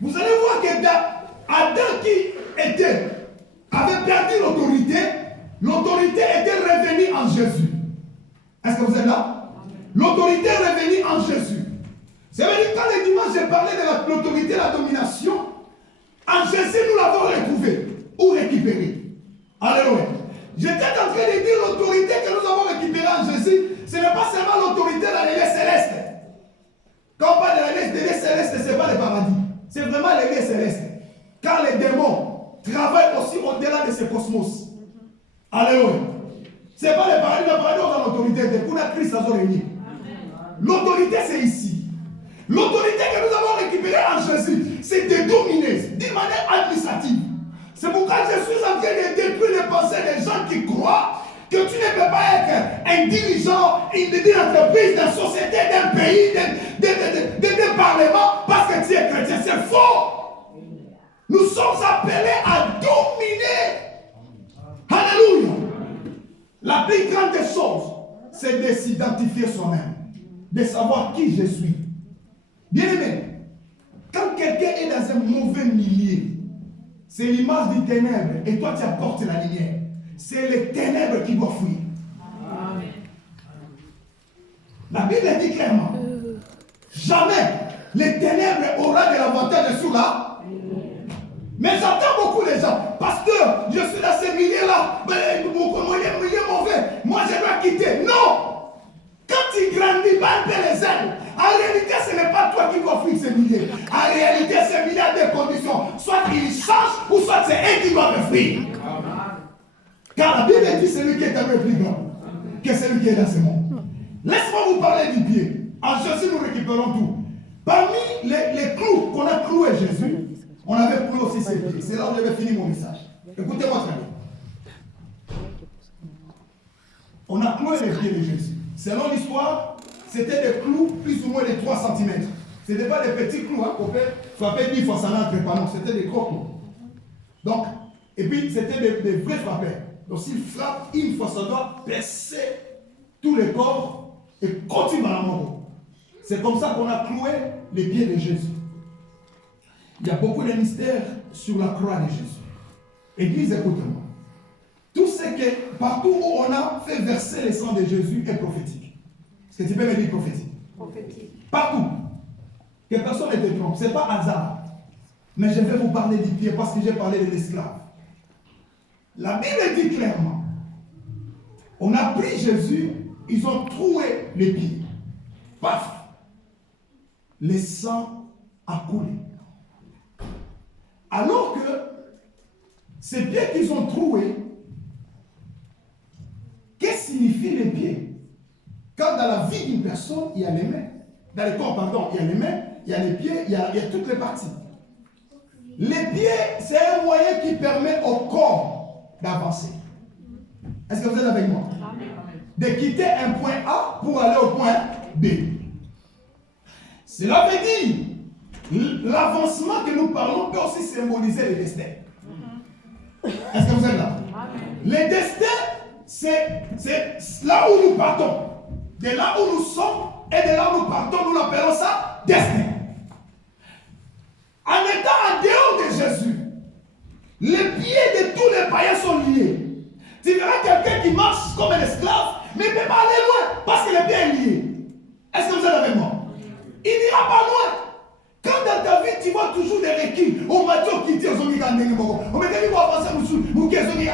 Vous allez voir que Adam qui avait perdu l'autorité, l'autorité était revenue en Jésus. Est-ce que vous êtes là? L'autorité est revenue en Jésus. Ça veut dire que quand le dimanche j'ai parlé de l'autorité et la domination, en Jésus nous l'avons retrouvé ou récupéré. Alléluia. J'étais en train de dire l'autorité que nous avons récupérée en Jésus, ce n'est pas seulement l'autorité dans les lieux célestes. Quand on parle de les lieux célestes, ce n'est pas le paradis. C'est vraiment les lieux célestes. Car les démons travaillent aussi au-delà de ce cosmos. Alléluia. Ce n'est pas le paradis dans l'autorité. Pour la Christ, ça va réunir. L'autorité, c'est ici. L'autorité que nous avons récupérée en Jésus, c'est de dominer d'une manière administrative. C'est pourquoi je suis en train de détruire les pensées des gens qui croient que tu ne peux pas être un dirigeant d'une entreprise, d'une société, d'un pays, d'un parlement parce que tu es chrétien. C'est faux. Nous sommes appelés à dominer. Alléluia. La plus grande des choses, c'est de s'identifier soi-même, de savoir qui je suis. Bien aimé, quand quelqu'un est dans un mauvais milieu, c'est l'image du ténèbre et toi tu apportes la lumière. C'est les ténèbres qui doivent fuir. Amen. La Bible dit clairement, jamais les ténèbres auront de l'avantage sur là. Mais j'entends beaucoup les gens, pasteur, je suis dans ce milieu-là, mais mon milieu mauvais, moi je dois quitter. Non! Quand tu grandis, pas un peu les ailes. En réalité, ce n'est pas toi qui dois fuir ce milieu. En réalité, ce milieu a des conditions. Soit il change, ou soit c'est eux qui doivent fuir. Car la Bible dit celui qui est un peu plus grand que celui qui est dans ce monde. Laisse-moi vous parler du pied. En Jésus, nous récupérons tout. Parmi les clous qu'on a cloués Jésus, on avait cloué aussi ses pieds. C'est là où j'avais fini mon message. Écoutez-moi très bien. On a cloué les pieds de Jésus. Selon l'histoire, c'était des clous plus ou moins de 3 cm. Ce n'était pas des petits clous, hein, qu'on peut frapper 10 fois, ça n'entre pas, non, c'était des gros clous. Donc, et puis c'était des vrais frappeurs. Donc s'il frappe une fois, ça doit percer tout le corps et continuer à la mort. C'est comme ça qu'on a cloué les pieds de Jésus. Il y a beaucoup de mystères sur la croix de Jésus. Église, écoute-moi. Tout ce que, partout où on a fait verser le sang de Jésus est prophétique. Est-ce que tu peux me dire prophétique? Prophétique. Partout. Que personne ne te trompe. Ce n'est pas hasard. Mais je vais vous parler du pied parce que j'ai parlé de l'esclave. La Bible dit clairement, on a pris Jésus, ils ont troué les pieds. Paf! Le sang a coulé. Alors que ces pieds qu'ils ont troués, qu'est-ce que signifient les pieds? Quand dans la vie d'une personne, il y a les mains. Dans le corps, pardon, il y a les mains, il y a les pieds, il y a toutes les parties. Les pieds, c'est un moyen qui permet au corps d'avancer. Est-ce que vous êtes avec moi? De quitter un point A pour aller au point B. Cela veut dire, l'avancement que nous parlons peut aussi symboliser le destin. Est-ce que vous êtes là? Le destin, c'est là où nous partons. De là où nous sommes et de là où nous partons, nous l'appelons ça destin. En étant en dehors de Jésus, les pieds de tous les païens sont liés. Tu verras quelqu'un qui marche comme un esclave, mais il ne peut pas aller loin parce que les pieds sont liés. Est-ce que vous êtes avec moi? Il n'ira pas loin. Quand dans ta vie, tu vois toujours des requis, on va dire qui dit aux hommes, on va dire avancer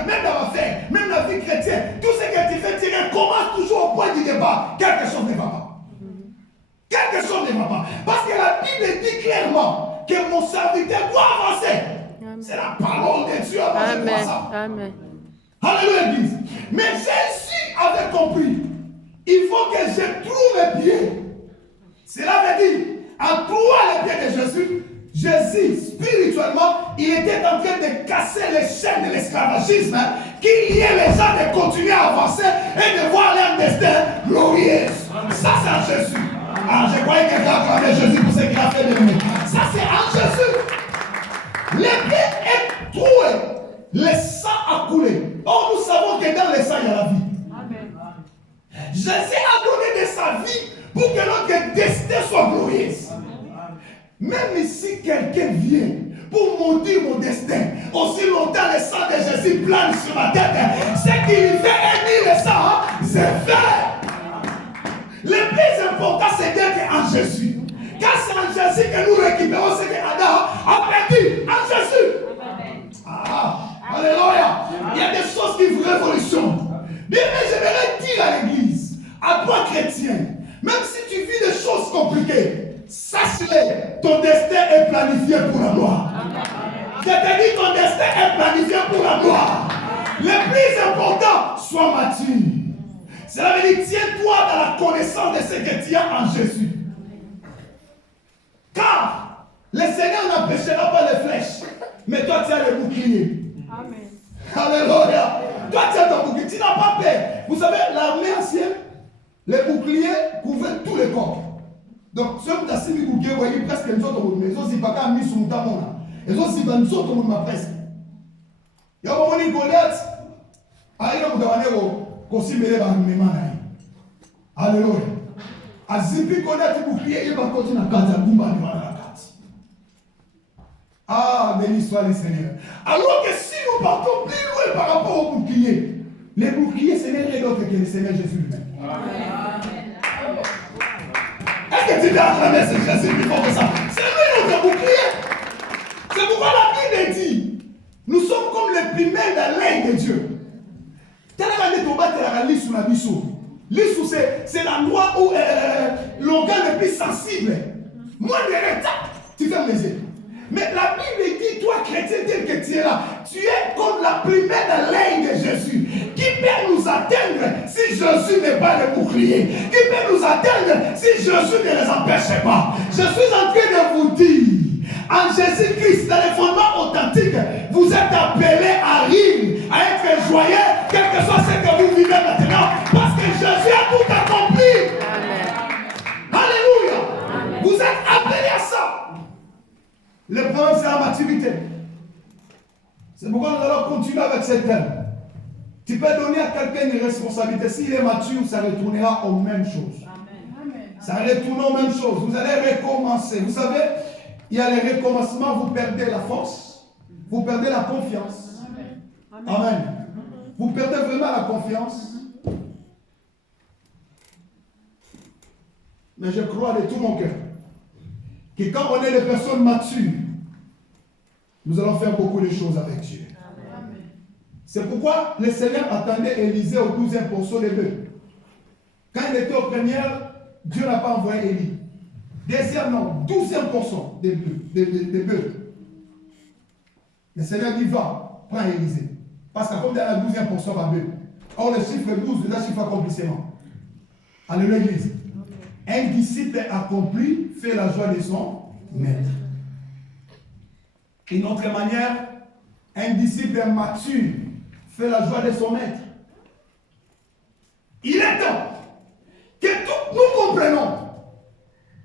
même dans l'affaire, même dans la vie chrétienne, tout ce que tu fais, tu recommences toujours au point du départ. Quelque chose ne va pas. Quelque chose ne va pas. Parce que la Bible dit clairement que mon serviteur doit avancer. C'est la parole de Dieu. Amen. Alléluia, Église. Mais Jésus avait compris. Il faut que je trouve les pieds. Cela veut dire, en trouvant les pieds de Jésus, Jésus, spirituellement, il était en train de casser les chaînes de l'esclavagisme qui liait les gens de continuer à avancer et de voir leur destin glorieux. Ça, c'est en Jésus. Ah, je croyais que quelqu'un acclamait Jésus pour ce qu'il a fait de nous. Ça, c'est en Jésus. Les pieds est troué. Le sang a coulé. Or, nous savons que dans le sang, il y a la vie. Amen. Jésus a donné de sa vie pour que notre destin soit glorieux. Même si quelqu'un vient pour maudire mon destin, aussi longtemps le sang de Jésus plane sur ma tête, ce qu'il fait et dit le sang, c'est fait. Le plus important, c'est d'être en Jésus. Car c'est en Jésus que nous récupérons ce que Adam a perdu. En Jésus. Ah, alléluia. Il y a des choses qui vous révolutionnent. Bien, mais j'aimerais dire à l'église, à toi chrétien, même si tu vis des choses compliquées, sache-le, ton destin est planifié pour la gloire. Je te dis, ton destin est planifié pour la gloire. Le plus important, sois mature. Cela veut dire, tiens-toi dans la connaissance de ce que tu as en Jésus. Car le Seigneur n'empêchera pas les flèches, mais toi tu as le bouclier. Amen. Alléluia. Toi tu as ton bouclier, tu n'as pas peur. Vous savez, l'armée ancienne, les boucliers couvraient tous les corps. Donc, ceux qui ont signé le bouclier, vous voyez presque les autres, mais ils ont dit pas qu'à mis sur mon tamon. Ils ont dit les autres, mais presque. Il y a un moment où Goliath, il y a un moment où il y a un moment. Alléluia. Azipi Goliath bouclier, il va continuer à casser la carte. Ah, béni soit le Seigneur. Alors que si nous partons plus loin par rapport au bouclier, les boucliers, ce n'est rien d'autre que le Seigneur Jésus lui-même. Est-ce que tu peux acclamer ce Jésus plus fort que ça? C'est lui notre bouclier. C'est pourquoi la Bible dit, nous sommes comme les piments de l'œil de Dieu. L'issue, c'est l'endroit où l'organe le plus sensible. Moi, le retard, tu fermes les yeux. Mais la Bible dit, toi, chrétien, tel que tu es là, tu es comme la primeur de l'œil de Jésus. Qui peut nous atteindre si Jésus n'est pas le bouclier? Qui peut nous atteindre si Jésus ne les empêche pas? Je suis en train de vous dire, en Jésus-Christ, dans les fondements authentiques, vous êtes appelés à rire, à être joyeux, quel que soit ce que vous vivez maintenant, parce que Jésus a tout accompli. Amen. Alléluia. Amen. Vous êtes appelés à ça. Le problème, c'est la maturité. C'est pourquoi nous allons continuer avec cette thème. Tu peux donner à quelqu'un une responsabilité. S'il est mature, ça retournera aux mêmes choses. Amen. Ça retournera aux mêmes choses. Vous allez recommencer. Vous savez, il y a les recommencements, vous perdez la force, vous perdez la confiance. Amen. Amen. Vous perdez vraiment la confiance. Mais je crois de tout mon cœur que quand on est des personnes matures, nous allons faire beaucoup de choses avec Dieu. Amen. C'est pourquoi le Seigneur attendait Élisée au 12e portion des bœufs. Quand il était aux premières, Dieu n'a pas envoyé Élie. Deuxièmement, 12e portion des bœufs. Le Seigneur dit, va, prends Élisée. Parce que comme dans la 12e portion va bœuf. Or, le chiffre 12 est un chiffre accomplissement. Alléluia, l'église. Un disciple accompli fait la joie de son maître. D'une autre manière, un disciple mature fait la joie de son maître. Il est temps que nous comprenions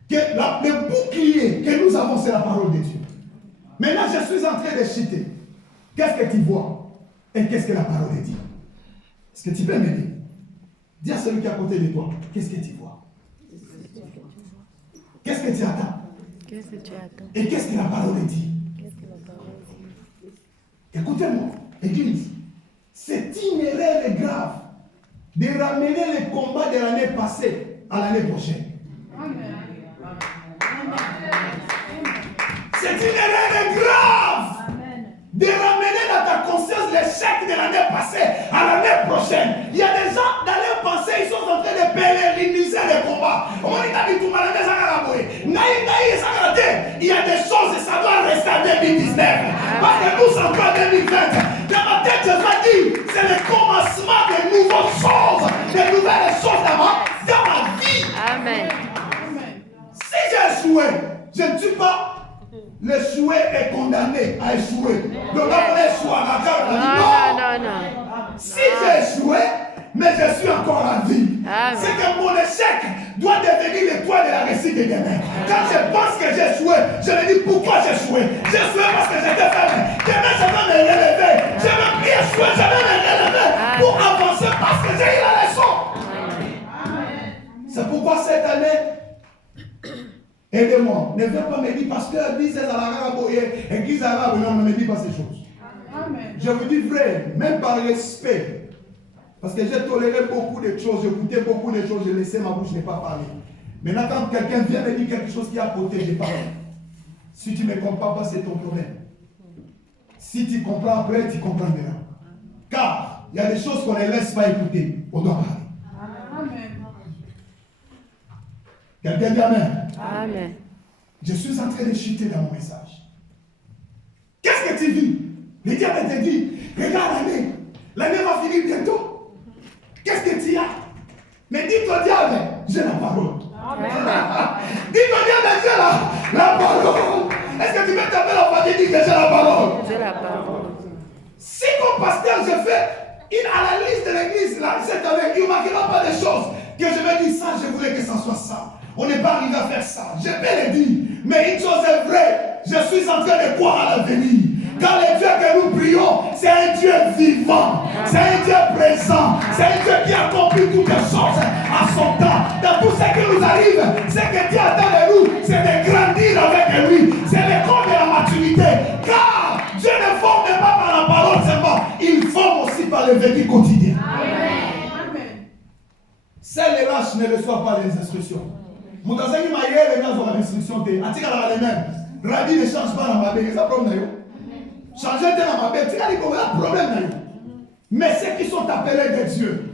que le bouclier que nous avons, c'est la parole de Dieu. Maintenant, je suis en train de citer. Qu'est-ce que tu vois et qu'est-ce que la parole dit? Est-ce que tu peux m'aider? Dis à celui qui est à côté de toi, qu'est-ce que tu vois? Qu'est-ce que tu attends? Qu'est-ce que tu attends? Et qu'est-ce que la parole dit? Écoutez-moi, Église, c'est une erreur grave de ramener les combats de l'année passée à l'année prochaine. Amen. C'est une erreur grave de ramener dans ta conscience l'échec de l'année passée à l'année prochaine. Il y a des gens dans leur pensée, ils sont en train de pélériniser les combats. Il y a des choses et ça doit rester en 2019. Parce que nous sommes en 2020. Dans ma tête, je vais dire, c'est le commencement de nouvelles choses, de nouvelles choses dans ma vie. Amen. Si j'ai échoué, je ne suis pas. L'échoué est condamné à échouer. Donc, on échoue à la non. Si j'ai échoué, mais je suis encore en vie. C'est que mon échec doit devenir l'étoile de la réussite de demain. Quand je pense que j'ai échoué, je me dis pourquoi j'ai échoué. J'ai échoué parce que j'étais faible. Demain, je vais me relever. Je ne vais plus échouer, je vais me relever pour avancer parce que j'ai eu la leçon. C'est pourquoi cette année, Aidez-moi. Ne viens pas me dire, pasteur, dis à la église arabe, non, ne me dis pas ces choses. Amen. Je vous dis vrai, même par respect. Parce que j'ai toléré beaucoup de choses, j'ai écouté beaucoup de choses, j'ai laissé ma bouche ne pas parler. Maintenant, quand quelqu'un vient me dire quelque chose qui est à côté, je parle. Si tu ne me comprends pas, c'est ton problème. Si tu comprends après, tu comprendras. Car il y a des choses qu'on ne laisse pas écouter. On doit parler. Amen. Quelqu'un dit Amen. Amen. Je suis en train de chuter dans mon message. Qu'est-ce que tu vis? Le diable te dit, regarde l'année. L'année va finir bientôt. Qu'est-ce que tu as? Mais dis-toi, diable, j'ai la parole. Dis-toi, diable, j'ai la parole. Est-ce que tu veux taper la famille et dire que j'ai la parole? J'ai la parole. Si comme pasteur, je fais une analyse de l'église là, cette année, il ne manquera pas de choses que je vais dire ça, je voulais que ça soit ça. On n'est pas arrivé à faire ça. Je peux le dire. Mais une chose est vraie, je suis en train de croire à l'avenir. Car le Dieu que nous prions, c'est un Dieu vivant, c'est un Dieu présent, c'est un Dieu qui accomplit toutes les choses à son temps. Dans tout ce qui nous arrive, ce que Dieu attend de nous, c'est de grandir avec lui, c'est l'école de la maturité. Car Dieu ne forme pas par la parole seulement, il forme aussi par le vécu quotidien. Amen. Celles les lâches ne reçoivent pas les instructions. Moutazaki Maïe, les gars ont la restriction. Atika la les mêmes. Rabbi ne change pas dans ma bête, ça problème. Changer dans ma bête, c'est un problème. Mais ceux qui sont appelés de Dieu,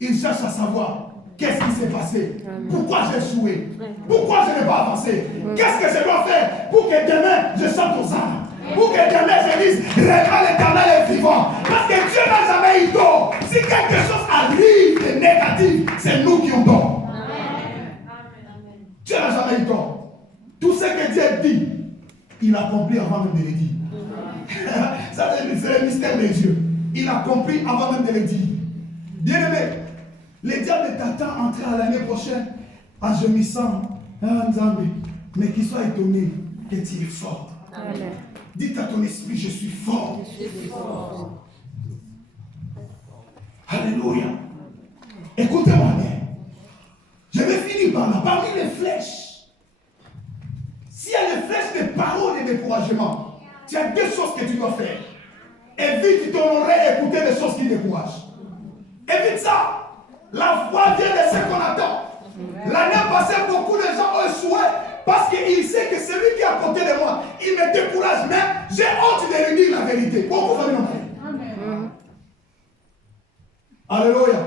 ils cherchent à savoir qu'est-ce qui s'est passé, pourquoi j'ai échoué, pourquoi je n'ai pas avancé, qu'est-ce que je dois faire pour que demain je chante aux âmes, pour que demain je dise, regarde l'Éternel est vivant. Parce que Dieu n'a jamais eu tort. Si quelque chose arrive de négatif, c'est nous qui ont tort. Dieu n'a jamais eu tort. Tout ce que Dieu dit, il a accompli avant même de le dire. Ça, c'est le mystère de Dieu. Il a compris avant même de le dire. Bien aimé, le diable t'attend à entrer à l'année prochaine en gémissant. Mais qu'il soit étonné que tu es fort. Amen. Dites à ton esprit, je suis fort. Je suis fort. Alléluia. Écoutez-moi bien. Je vais finir par là. Parmi les flèches, s'il y a les flèches de paroles et de découragement, il y a deux choses que tu dois faire. Évite ton oreille écouter des choses qui découragent. Évite ça. La foi vient de ce qu'on attend. L'année passée, beaucoup de gens ont échoué parce qu'ils savent que celui qui est à côté de moi, il me décourage même. J'ai honte de lui dire la vérité. Beaucoup de familles. Amen. Alléluia.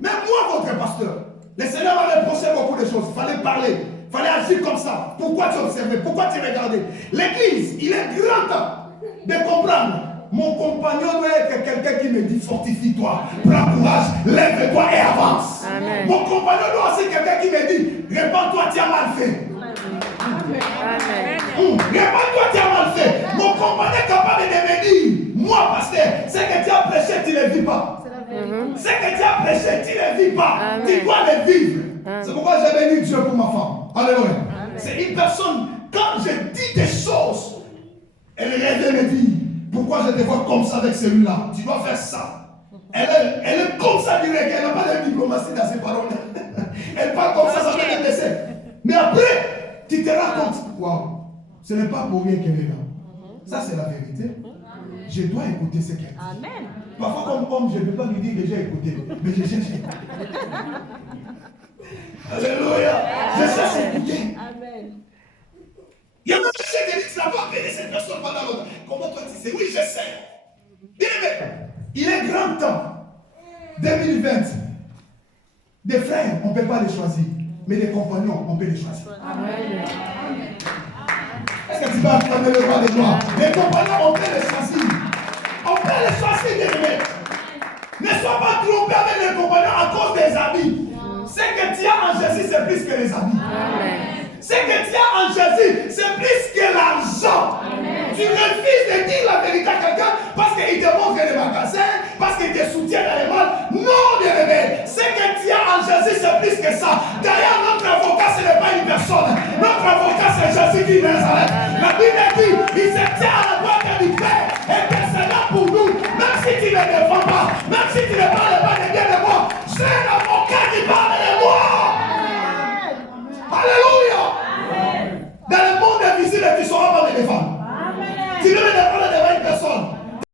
Même moi, votre pasteur, le Seigneur m'a reproché beaucoup de choses. Il fallait parler. Il fallait agir comme ça. Pourquoi tu observais? Pourquoi tu regardais? L'église, il est grand temps de comprendre. Mon compagnon doit être quelqu'un qui me dit fortifie-toi, prends courage, lève-toi et avance. Amen. Mon compagnon doit aussi quelqu'un qui me dit répands-toi, tu as mal fait. Répands-toi, tu as mal fait. Mon compagnon est capable de me dire moi, pasteur, ce que tu as prêché, tu ne le vis pas. Ce que tu as prêché, tu ne le vis pas. Amen. Tu dois le vivre. C'est pourquoi j'ai béni Dieu pour ma femme. Alléluia. C'est une personne, quand je dis des choses, elle rêve me dire pourquoi je te vois comme ça avec celui-là? Tu dois faire ça. Elle est comme ça direct. Elle n'a pas de diplomatie dans ses paroles. Elle parle comme ça peut te blesser. Mais après, tu te rends compte. Waouh, ce n'est pas pour rien qu'elle est là. Ça, c'est la vérité. Je dois écouter ce qu'elle dit. Amen. Parfois, comme homme, je ne peux pas lui dire que j'ai écouté. Mais je cherche. Alléluia. Je cherche à écouter. Amen. Il y a même des gens qui disent que tu n'as pas appelé cette personne pendant longtemps. Comment toi tu sais? Oui, je sais. Bien aimé, il est grand temps. 2020. Des frères, on ne peut pas les choisir. Mais des compagnons, on peut les choisir. Amen. Est-ce que tu vas acclamer le roi des gloires? Les compagnons, on peut les choisir. On peut les choisir, bien aimé. Ne sois pas trompé avec les compagnons à cause des habits. Ce que tu as en Jésus, c'est plus que les habits. Amen. Ce que tu as en Jésus, c'est plus que l'argent. Tu refuses de dire la vérité à quelqu'un parce qu'il te montre les magasins, parce qu'il te soutient dans les mal. Non, bien aimé. Ce que tu as en Jésus, c'est plus que ça. D'ailleurs, notre avocat, ce n'est pas une personne. Notre avocat, c'est Jésus qui vient Nazareth. La Bible dit, il se tient à la droite du Père et intercède pour nous. Même si tu ne me défends pas, même si tu ne parles pas de bien de moi, j'ai un avocat qui parle de moi. Alléluia. des femmes.